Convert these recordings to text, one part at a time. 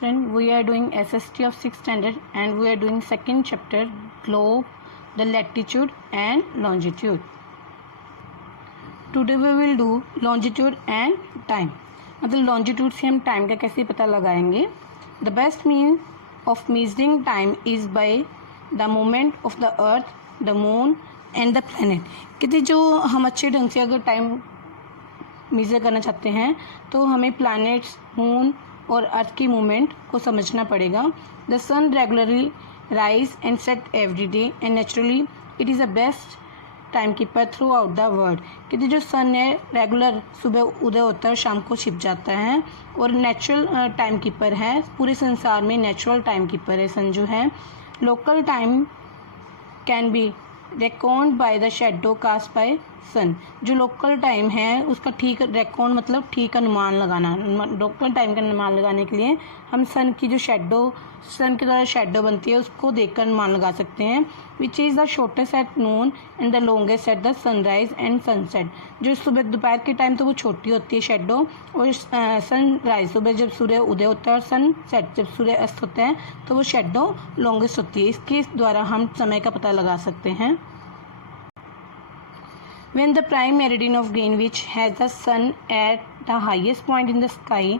Friend, we are doing SST of 6th standard and we are doing second chapter, globe, the latitude and longitude. Today we will do longitude and time. मतलब longitude से हम time का कैसे पता लगाएंगे. The best means of measuring time is by the movement of the earth, the moon and the planet. कहते जो हम अच्छे ढंग से अगर टाइम मेज़र करना चाहते हैं तो हमें प्लैनेट्स, मून और अर्थ की मूवमेंट को समझना पड़ेगा. The sun regularly rise and set every day and naturally it is the best time keeper throughout the world. कहते जो सन है रेगुलर सुबह उदय होता है और शाम को छिप जाता है और नेचुरल टाइम कीपर है. पूरे संसार में नेचुरल टाइम कीपर है सन जो है. Local time can be record by the shadow cast by sun. जो लोकल टाइम है उसका ठीक रेकॉर्ड मतलब ठीक अनुमान लगाना. लोकल टाइम का अनुमान लगाने के लिए हम सन की जो शेडो सन के द्वारा शेडो बनती है उसको देखकर अनुमान लगा सकते हैं. Which is the shortest at noon and the longest at the sunrise and sunset. जो सुबह दोपहर के टाइम तो वो छोटी होती है शेडो और सनराइज सुबह जब सूर्य उदय होता है और सनसेट जब सूर्य अस्त होता है तो वो शेडो लॉन्गेस्ट होती है. इसके द्वारा हम समय का पता लगा सकते हैं. When the prime meridian of Greenwich has the sun at the highest point in the sky,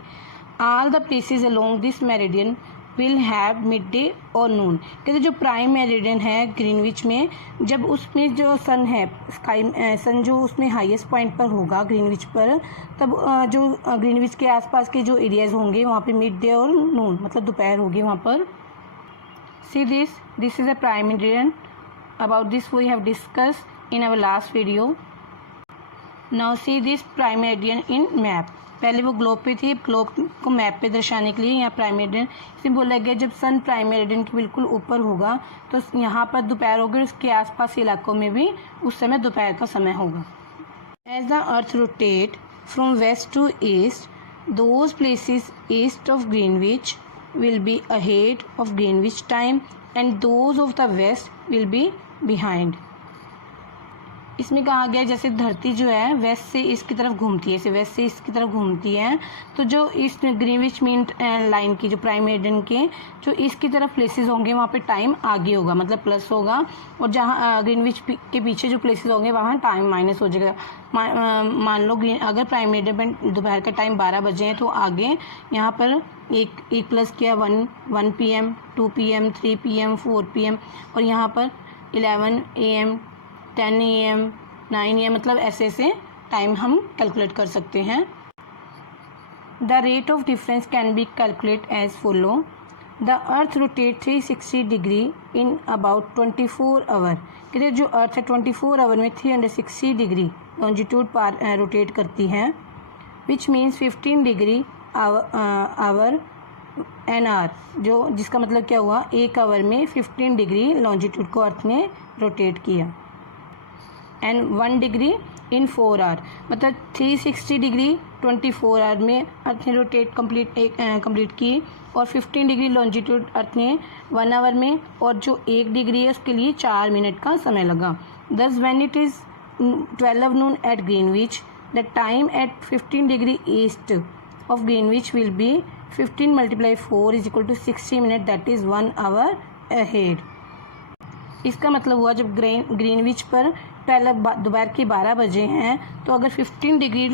all the places along this meridian will have midday or noon. कहते जो प्राइम मेरिडियन है ग्रीनविच में जब उसमें जो सन है सन जो उसमें हाईएस्ट पॉइंट पर होगा ग्रीनविच पर तब जो ग्रीनविच के आसपास के जो एरियाज होंगे वहाँ पे मिड डे और नून मतलब दोपहर होगी वहाँ पर. See this is a prime meridian. About this we have discussed in our last video. Now see this prime meridian in map. पहले वो ग्लोब पे थी, ग्लोब को मैप पे दर्शाने के लिए यहाँ प्राइम मेरिडियन इसमें बोला गया जब सन प्राइम मेरिडियन के बिल्कुल ऊपर होगा तो यहाँ पर दोपहर होगी. उसके आसपास के इलाकों में भी उस समय दोपहर का समय होगा. As the earth rotate from west to east those places east of Greenwich will be ahead of Greenwich time and those of the west will be behind. इसमें कहा गया जैसे धरती जो है वेस्ट से ईस्ट की तरफ घूमती है, ऐसे वेस्ट से ईस्ट की तरफ घूमती है तो जो ईस्ट ग्रीनविच मीन लाइन की जो प्राइम मेरिडियन के जो ईस्ट की तरफ प्लेसेस होंगे वहाँ पे टाइम आगे होगा मतलब प्लस होगा और जहाँ ग्रीनविच के पीछे जो प्लेसेस होंगे वहाँ टाइम माइनस हो जाएगा. मान लो अगर प्राइम मेरिडियन दोपहर का टाइम 12 बजे है तो आगे यहाँ पर एक प्लस किया 1 PM 2 PM 3 PM 4 PM और यहाँ पर 11 AM 10 AM 9 AM मतलब ऐसे टाइम हम कैलकुलेट कर सकते हैं. The rate of difference can be calculate as follow. The earth rotate 360 degree in about 24 hour. कहते जो अर्थ है 24 आवर में 360 डिग्री लॉन्जिट्यूड पर रोटेट करती है. Which means 15 degree hour an hour जो जिसका मतलब क्या हुआ एक आवर में 15 डिग्री लॉन्जिट्यूड को अर्थ ने रोटेट किया. एंड 1 डिग्री इन 4 आवर मतलब 360 डिग्री 24 आवर में अर्थ ने रोटेट कंप्लीट की और 15 डिग्री लॉन्जिट्यूड अर्थ ने 1 आवर में और जो 1 डिग्री है उसके लिए 4 मिनट का समय लगा. Thus when it is 12 noon at Greenwich the time at 15 degree east of Greenwich will be 15 × 4 = 60 minute that is 1 hour ahead. इसका मतलब हुआ जब ग्रीनविच पर दोपहर के 12 बजे हैं तो अगर 15 डिग्री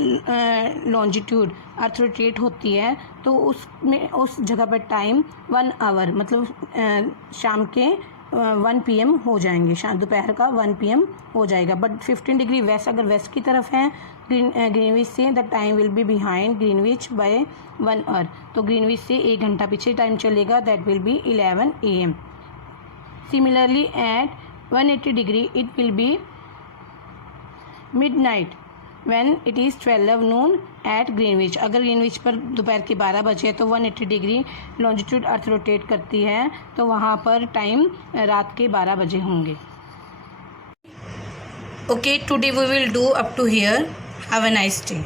लॉन्जिट्यूड अर्थ रोटेट होती है तो उसमें उस जगह पर टाइम 1 आवर मतलब शाम के 1 PM हो जाएंगे. दोपहर का 1 PM हो जाएगा. बट 15 डिग्री वेस्ट अगर वेस्ट की तरफ है ग्रीनविच से the time will be behind Greenwich by 1 hour. तो ग्रीनविच से 1 घंटा पीछे टाइम चलेगा that will be 11 AM. Similarly at 180 degree it will be midnight when it is 12 noon at Greenwich. अगर ग्रीनविच पर दोपहर के 12 बजे तो 180 डिग्री लॉन्जिट्यूड अर्थ रोटेट करती है तो वहाँ पर टाइम रात के 12 बजे होंगे. Okay, today we will do up to here. Have a nice day.